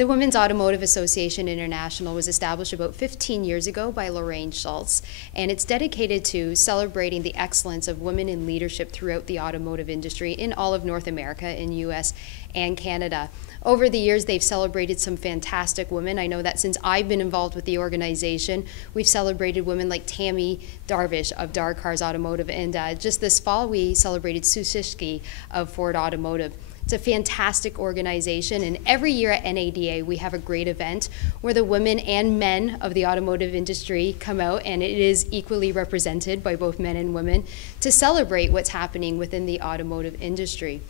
The Women's Automotive Association International was established about 15 years ago by Lorraine Schultz, and it's dedicated to celebrating the excellence of women in leadership throughout the automotive industry in all of North America, in US and Canada. Over the years, they've celebrated some fantastic women. I know that since I've been involved with the organization, we've celebrated women like Tammy Darvish of Dar Cars Automotive, and just this fall we celebrated Sue Shishki of Ford Automotive. It's a fantastic organization, and every year at NADA we have a great event where the women and men of the automotive industry come out, and it is equally represented by both men and women, to celebrate what's happening within the automotive industry.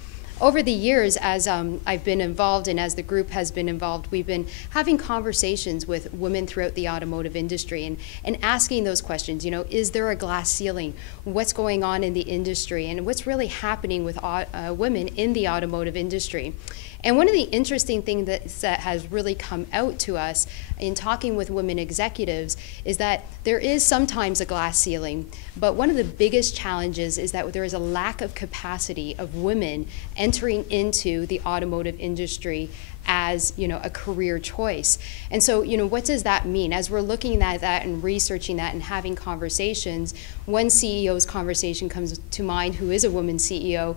Over the years, as I've been involved and as the group has been involved, we've been having conversations with women throughout the automotive industry and asking those questions. You know, is there a glass ceiling? What's going on in the industry? And what's really happening with women in the automotive industry? And one of the interesting things that has really come out to us in talking with women executives is that there is sometimes a glass ceiling, but one of the biggest challenges is that there is a lack of capacity of women entering into the automotive industry as, you know, a career choice. And so, you know, what does that mean? As we're looking at that and researching that and having conversations, one CEO's conversation comes to mind who is a woman CEO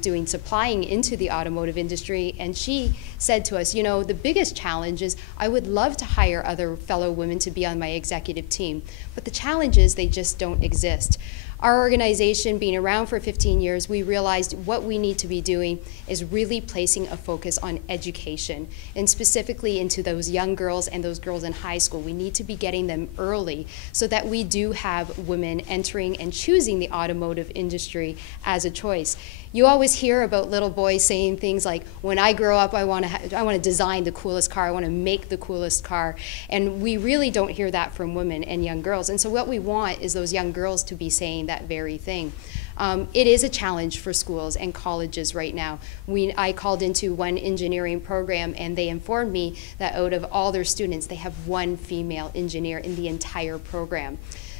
doing supplying into the automotive industry, and she said to us, you know, the biggest challenge is I would love to hire other fellow women to be on my executive team, but the challenge is they just don't exist. Our organization, being around for 15 years, we realized what we need to be doing is really placing a focus on education, and specifically into those young girls and those girls in high school. We need to be getting them early so that we do have women entering and choosing the automotive industry as a choice. You always hear about little boys saying things like, when I grow up, I want to design the coolest car, I want to make the coolest car. And we really don't hear that from women and young girls. And so what we want is those young girls to be saying that very thing. It is a challenge for schools and colleges right now. I called into one engineering program, and they informed me that out of all their students, they have one female engineer in the entire program.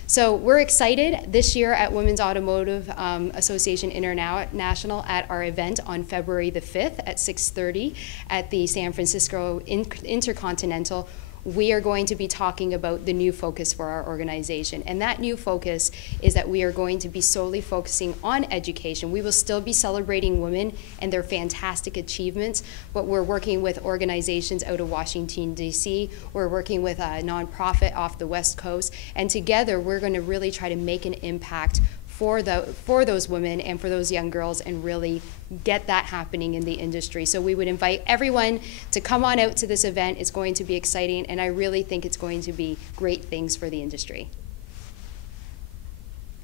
So we're excited this year at Women's Automotive Association International at our event on February the 5th at 6:30 at the San Francisco Intercontinental. We are going to be talking about the new focus for our organization. And that new focus is that we are going to be solely focusing on education. We will still be celebrating women and their fantastic achievements, but we're working with organizations out of Washington, D.C. We're working with a nonprofit off the West Coast. And together, we're going to really try to make an impact for those women and for those young girls and really get that happening in the industry. So we would invite everyone to come on out to this event. It's going to be exciting, and I really think it's going to be great things for the industry.